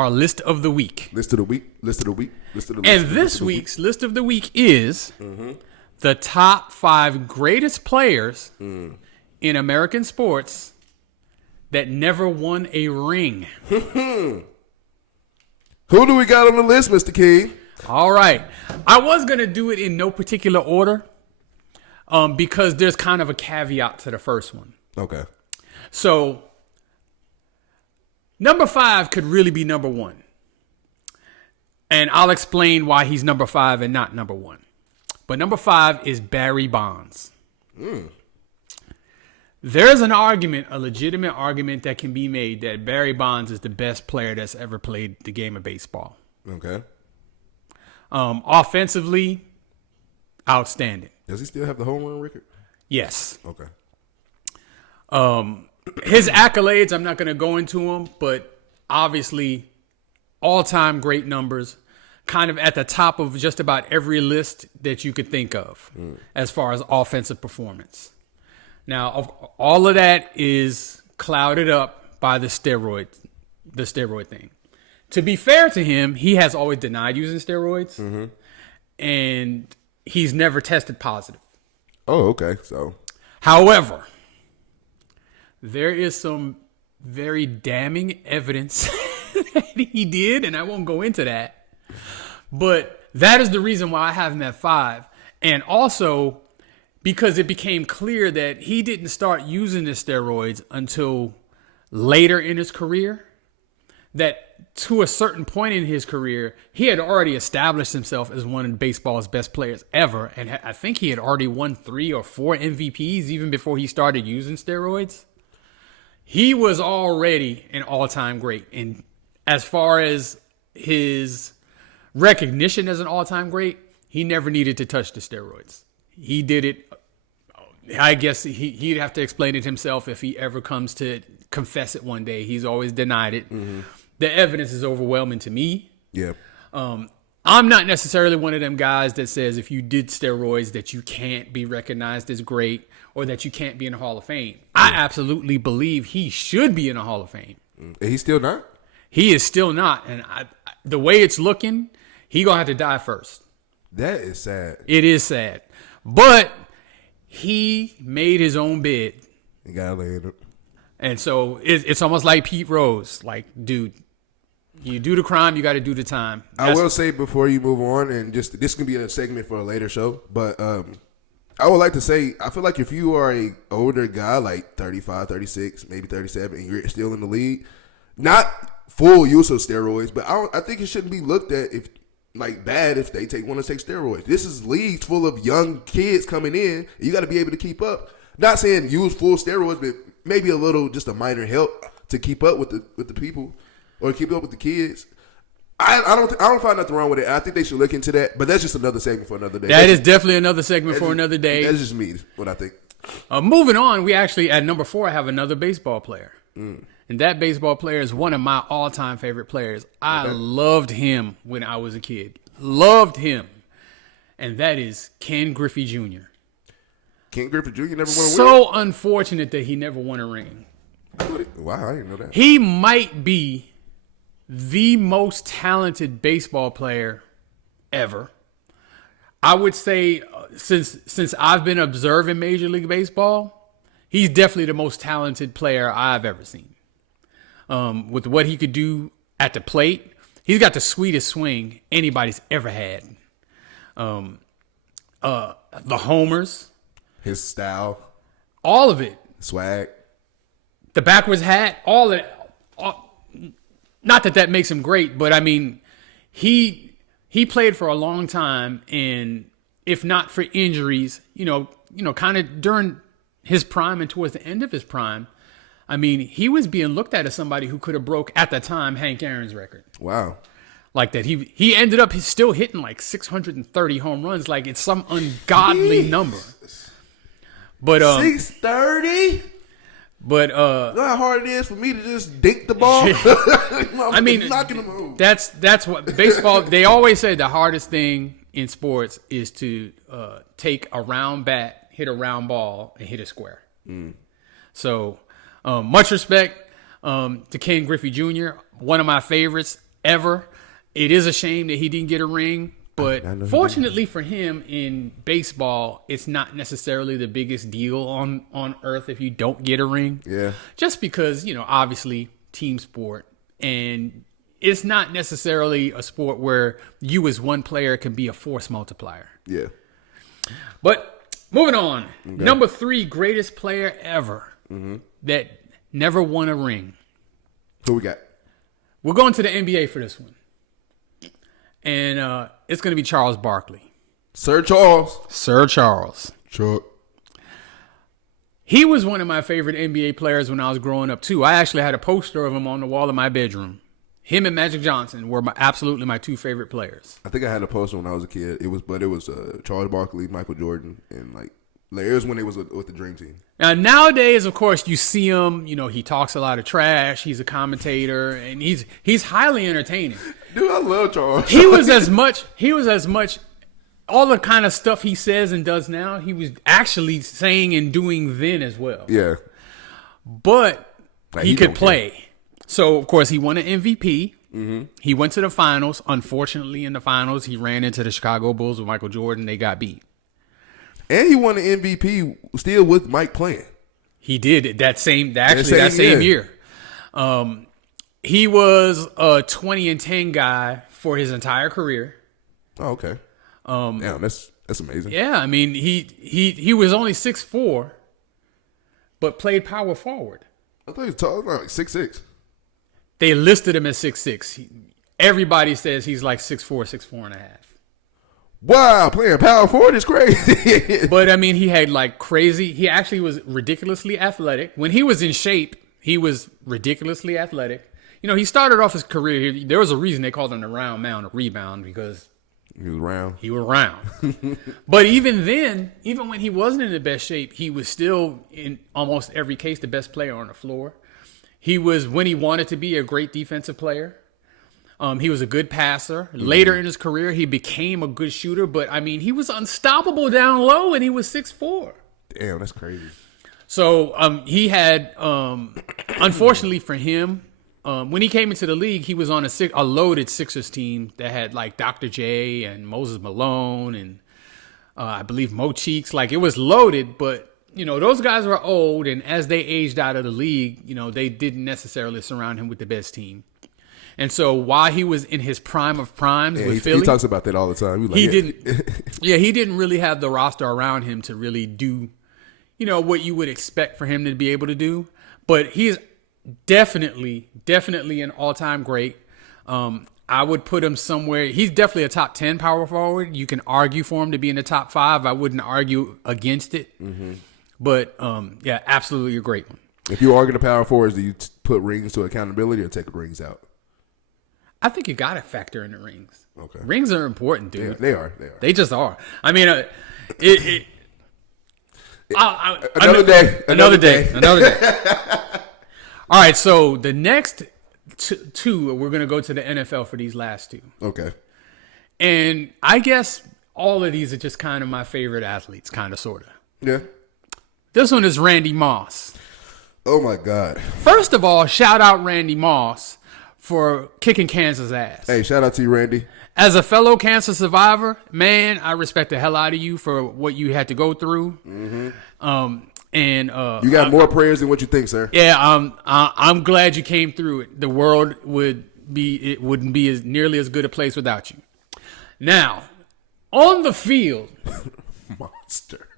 Our list of the week. List of the week. List of the week. List of the week. And this week's list of the week is the top 5 greatest players in American sports that never won a ring. Who do we got on the list, Mr. King? All right. I was going to do it in no particular order because there's kind of a caveat to the first one. Okay. So, number 5 could really be number 1. And I'll explain why he's number 5 and not number 1. But number 5 is Barry Bonds. There's an argument, a legitimate argument that can be made that Barry Bonds is the best player that's ever played the game of baseball. Okay. Offensively, outstanding. Does he still have the home run record? Yes. Okay. His accolades, I'm not going to go into them, but obviously all-time great numbers, kind of at the top of just about every list that you could think of as far as offensive performance. Now, all of that is clouded up by the steroid thing. To be fair to him, he has always denied using steroids, and he's never tested positive. Oh, okay. So, however, there is some very damning evidence that he did, and I won't go into that. But that is the reason why I have him at 5. And also because it became clear that he didn't start using the steroids until later in his career. That to a certain point in his career, he had already established himself as one of baseball's best players ever. And I think he had already won 3 or 4 MVPs even before he started using steroids. He was already an all-time great. And as far as his recognition as an all-time great, he never needed to touch the steroids. He did it. I guess he'd have to explain it himself if he ever comes to confess it one day. He's always denied it. The evidence is overwhelming to me. yeah. I'm not necessarily one of them guys that says if you did steroids that you can't be recognized as great or that you can't be in the Hall of Fame. I absolutely believe he should be in the Hall of Fame. And he's still not? He is still not. And the way it's looking, he going to have to die first. That is sad. It is sad. But he made his own bed. You got to lay it up. And so it's almost like Pete Rose. Like, dude, you do the crime, you got to do the time. I will say before you move on, and just this can be a segment for a later show, but I would like to say, I feel like if you are a older guy, like 35, 36, maybe 37, and you're still in the league, not full use of steroids, but I think it shouldn't be looked at bad if they want to take steroids. This is leagues full of young kids coming in. You got to be able to keep up. Not saying use full steroids, but maybe a little, just a minor help to keep up with the people or keep up with the kids. I don't find nothing wrong with it. I think they should look into that, but that's just another segment for another day. That is definitely another segment for another day. That's just me, what I think. Moving on, we actually, at number 4, have another baseball player. And that baseball player is one of my all-time favorite players. I loved him when I was a kid. Loved him. And that is Ken Griffey Jr. Ken Griffey Jr. never won a ring? So unfortunate that he never won a ring. Wow, I didn't know that. He might be the most talented baseball player ever. I would say since I've been observing Major League Baseball, he's definitely the most talented player I've ever seen. With what he could do at the plate, he's got the sweetest swing anybody's ever had. The homers, His style, all of it. swag. The backwards hat, all of it. Not that makes him great, but I mean, he played for a long time, and if not for injuries, kind of during his prime and towards the end of his prime, I mean, he was being looked at as somebody who could have broke, at the time, Hank Aaron's record. Wow. Like that. He ended up, he's still hitting like 630 home runs. Like it's some ungodly number. But 630? But you know how hard it is for me to just dink the ball? I mean, knocking them over. that's what baseball, they always say the hardest thing in sports is to take a round bat, hit a round ball, and hit a square. So much respect to Ken Griffey Jr., one of my favorites. ever. It is a shame that he didn't get a ring, but I know he fortunately for him in baseball, it's not necessarily the biggest deal on earth if you don't get a ring. Yeah. Just because, obviously team sport, and it's not necessarily a sport where you as one player can be a force multiplier. Yeah. But moving on, number 3 greatest player ever that never won a ring. Who we got? We're going to the NBA for this one. And it's going to be Charles Barkley. Sir Charles. Sir Charles. Chuck. He was one of my favorite NBA players when I was growing up, too. I actually had a poster of him on the wall of my bedroom. Him and Magic Johnson were absolutely my 2 favorite players. I think I had a poster when I was a kid. It was Charles Barkley, Michael Jordan, and it was when they was with the Dream Team. Now, nowadays, of course, you see him, he talks a lot of trash. He's a commentator, and he's highly entertaining. Dude, I love Charles. He was as much, all the kind of stuff he says and does now, he was actually saying and doing then as well. Yeah. But he could don't play. Care. So, of course, he won an MVP. Mm-hmm. He went to the finals. Unfortunately, in the finals, he ran into the Chicago Bulls with Michael Jordan. They got beat. And he won an MVP still with Mike playing. He did that same year. He was a 20-10 guy for his entire career. Oh, okay. Damn, that's amazing. Yeah, I mean, he was only 6'4", but played power forward. I thought he was tall, like 6'6". They listed him as 6'6". Everybody says he's like 6'4", 6'4.5". Wow, playing power forward is crazy. But I mean, he had crazy. He actually was ridiculously athletic. When he was in shape, he was ridiculously athletic. He started off his career. There was a reason they called him the round mound of rebound, because he was round. He was round. But even then, even when he wasn't in the best shape, he was still, in almost every case, the best player on the floor. He was, when he wanted to be, a great defensive player. He was a good passer. Later in his career, he became a good shooter. But, I mean, he was unstoppable down low, and he was 6'4". Damn, that's crazy. So he had, unfortunately for him, when he came into the league, he was on a loaded Sixers team that had Dr. J and Moses Malone and I believe Mo Cheeks. It was loaded, but those guys were old, and as they aged out of the league, they didn't necessarily surround him with the best team. And so while he was in his prime of primes with Philly, he talks about that all the time. He didn't really have the roster around him to really do, what you would expect for him to be able to do. But he's definitely an all-time great. I would put him somewhere. He's definitely a top 10 power forward. You can argue for him to be in the top 5. I wouldn't argue against it. Mm-hmm. But, yeah, absolutely a great one. If you argue the power forwards, do you put rings to accountability or take rings out? I think you got to factor in the rings. Okay. Rings are important, dude. Yeah, they are. They just are. I mean, another day. All right, so the next two, we're going to go to the NFL for these last 2. Okay. And I guess all of these are just kind of my favorite athletes, kind of, sort of. Yeah. This one is Randy Moss. Oh, my God. First of all, shout out Randy Moss for kicking cancer's ass. Hey, shout out to you, Randy. As a fellow cancer survivor, man, I respect the hell out of you for what you had to go through. Mm-hmm. You got more prayers than what you think, sir. Yeah, I'm glad you came through it. The world wouldn't be as nearly as good a place without you. Now, on the field, monster,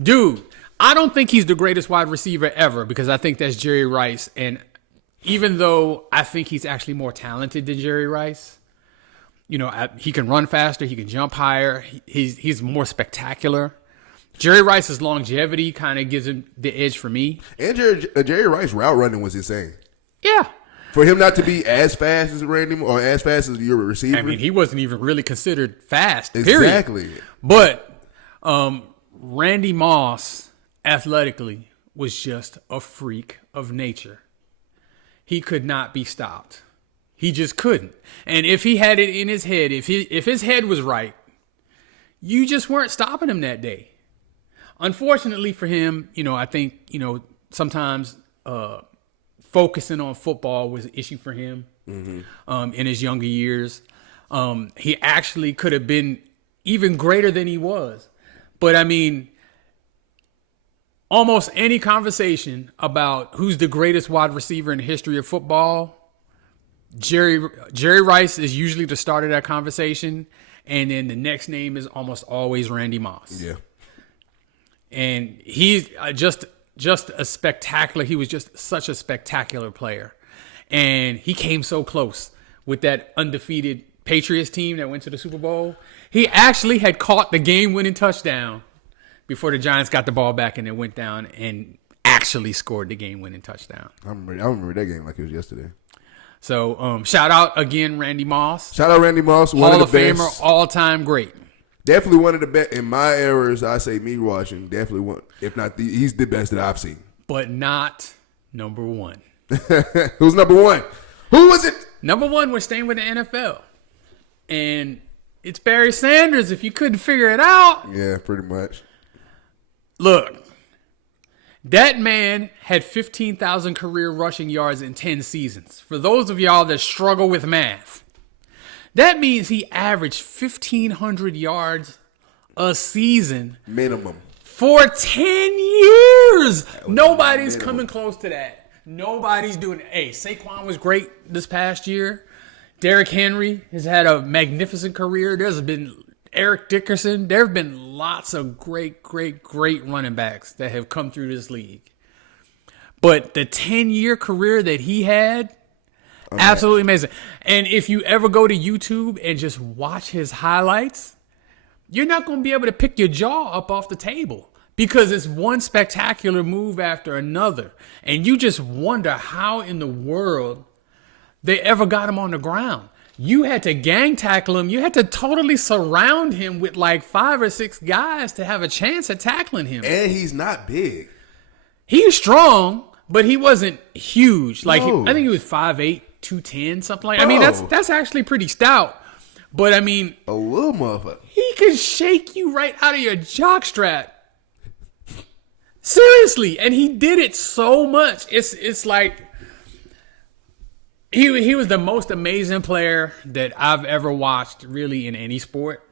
dude. I don't think he's the greatest wide receiver ever, because I think that's Jerry Rice. And even though I think he's actually more talented than Jerry Rice, he can run faster, he can jump higher, he's more spectacular. Jerry Rice's longevity kind of gives him the edge for me. And Jerry Rice route running was insane. Yeah. For him not to be as fast as Randy or as fast as your receiver. I mean, he wasn't even really considered fast, exactly. Period. But Randy Moss, athletically, was just a freak of nature. He could not be stopped. He just couldn't. And if he had it in his head, if his head was right, you just weren't stopping him that day. Unfortunately for him, I think, sometimes focusing on football was an issue for him. in his younger years. He actually could have been even greater than he was. But I mean, almost any conversation about who's the greatest wide receiver in the history of football, Jerry Rice is usually the start of that conversation, and then the next name is almost always Randy Moss. Yeah. And he's just a spectacular. He was just such a spectacular player, and he came so close with that undefeated Patriots team that went to the Super Bowl. He actually had caught the game-winning touchdown before the Giants got the ball back and then went down and actually scored the game-winning touchdown. I remember that game like it was yesterday. So shout out again, Randy Moss. Shout out Randy Moss, one Hall of the best. Famer, all-time great. Definitely one of the best. In my eras, I say me watching, definitely one. If not, he's the best that I've seen. But not number one. Who's number one? Who was it? Number one, we're staying with the NFL. And it's Barry Sanders, if you couldn't figure it out. Yeah, pretty much. Look, that man had 15,000 career rushing yards in 10 seasons. For those of y'all that struggle with math, that means he averaged 1,500 yards a season. Minimum. For 10 years. Nobody's coming close to that. Nobody's doing it. Hey, Saquon was great this past year. Derrick Henry has had a magnificent career. There's been Eric Dickerson. There have been lots of great running backs that have come through this league. But the 10-year career that he had, absolutely amazing. And if you ever go to YouTube and just watch his highlights, you're not going to be able to pick your jaw up off the table because it's one spectacular move after another. And you just wonder how in the world they ever got him on the ground. You had to gang tackle him. You had to totally surround him with like 5 or 6 guys to have a chance at tackling him. And he's not big. He's strong, but he wasn't huge. Like No. I think he was 5'8", 210, something like that. I mean, that's actually pretty stout. But I mean, A little motherfucker. he could shake you right out of your jockstrap. Seriously, and he did it so much. It's like he was the most amazing player that I've ever watched, really, in any sport.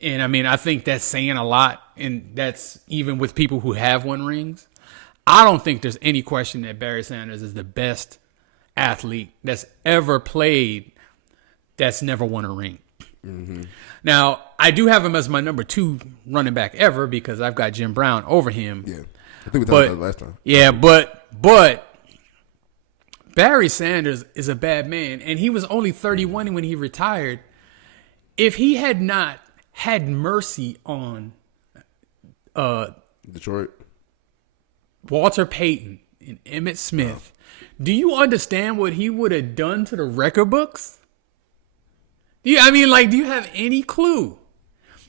And I mean, I think that's saying a lot, and that's even with people who have won rings. I don't think there's any question that Barry Sanders is the best athlete that's ever played that's never won a ring. Mm-hmm. Now, I do have him as my number 2 running back ever because I've got Jim Brown over him. Yeah. I think we talked about it last time. Yeah, but Barry Sanders is a bad man, and he was only 31 when he retired. If he had not had mercy on Detroit. Walter Payton and Emmitt Smith, do you understand what he would have done to the record books? Do you have any clue?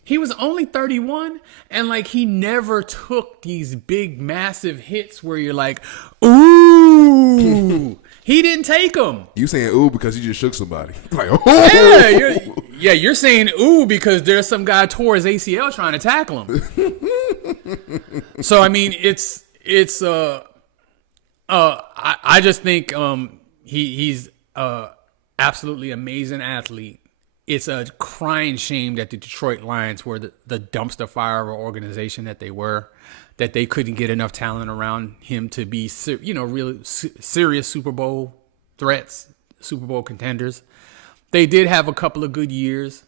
He was only 31, and like he never took these big, massive hits where you're like, ooh. He didn't take them. You saying ooh because he just shook somebody. Like, oh. You're saying ooh because there's some guy tore his ACL trying to tackle him. So I mean, I just think he's absolutely amazing athlete. It's a crying shame that the Detroit Lions were the dumpster fire of an organization that they were, that they couldn't get enough talent around him to be, really serious Super Bowl threats, Super Bowl contenders. They did have a couple of good years.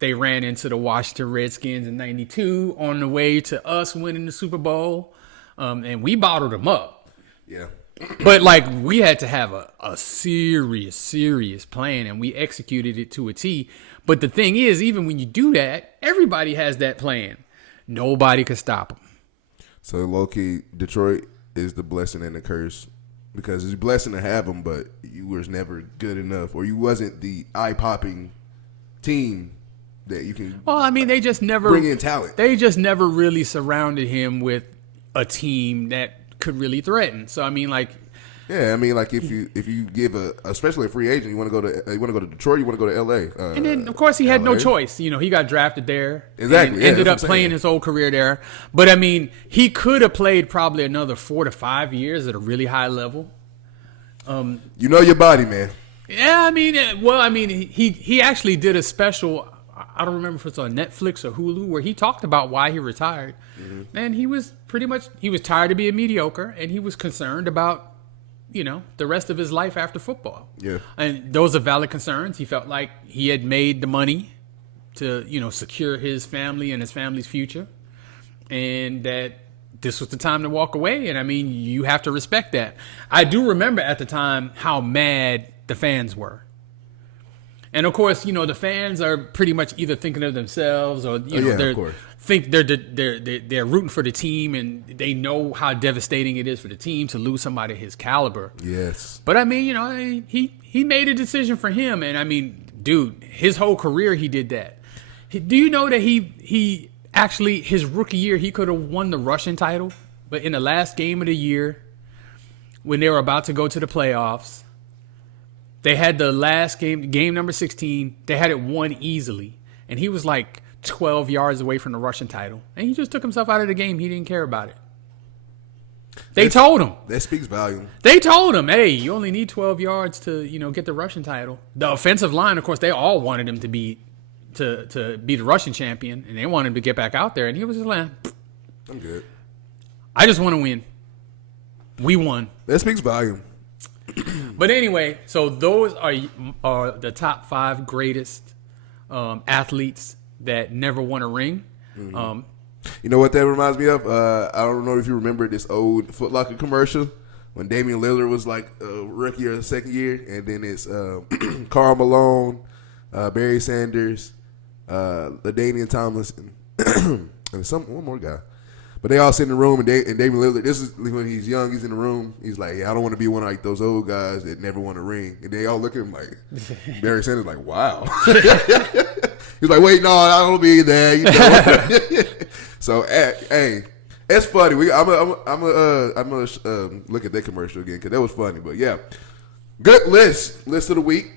They ran into the Washington Redskins in '92 on the way to us winning the Super Bowl, and we bottled them up. Yeah. But like we had to have a serious plan, and we executed it to a T. But the thing is, even when you do that, everybody has that plan. Nobody could stop them. So low-key, Detroit is the blessing and the curse because it's a blessing to have him, but you was never good enough, or you wasn't the eye-popping team that you can. Well, I mean, they just never bring in talent. They just never really surrounded him with a team that could really threaten. So I mean, like, yeah, I mean, like if you give especially a free agent, you want to go to Detroit, you want to go to LA, and then of course he had LA. no choice. He got drafted there, exactly. And ended up playing his whole career there. But I mean, he could have played probably another 4 to 5 years at a really high level. You know your body, man. Yeah, I mean, he actually did a special. I don't remember if it's on Netflix or Hulu, where he talked about why he retired. And he was tired of being mediocre, and he was concerned about, the rest of his life after football. Yeah. And those are valid concerns. He felt like he had made the money to, secure his family and his family's future, and that this was the time to walk away. And I mean, you have to respect that. I do remember at the time how mad the fans were. And of course, the fans are pretty much either thinking of themselves or they're rooting for the team, and they know how devastating it is for the team to lose somebody his caliber. Yes. But I mean, he made a decision for him, and I mean, dude, his whole career he did that. Do you know that he actually, his rookie year, he could have won the Russian title, but in the last game of the year, when they were about to go to the playoffs, they had the last game number 16. They had it won easily. And he was like 12 yards away from the Russian title. And he just took himself out of the game. He didn't care about it. They told him. That speaks volume. They told him, hey, you only need 12 yards to, get the Russian title. The offensive line, of course, they all wanted him to be the Russian champion. And they wanted him to get back out there. And he was just like, I'm good. I just want to win. We won. That speaks volume. But anyway, so those are the top 5 greatest athletes that never won a ring. Mm-hmm. You know what that reminds me of? I don't know if you remember this old Foot Locker commercial when Damian Lillard was like a rookie or second year, and then it's Karl Malone, Barry Sanders, LaDainian Tomlinson, and one more guy. But they all sit in the room, and Damian Lillard, this is when he's young, he's in the room. He's like, yeah, I don't want to be one of like those old guys that never won a ring. And they all look at him like, Barry Sanders like, wow. He's like, wait, no, I don't be that. So, hey, it's funny. I'm gonna look at that commercial again because that was funny. But yeah, good list of the week.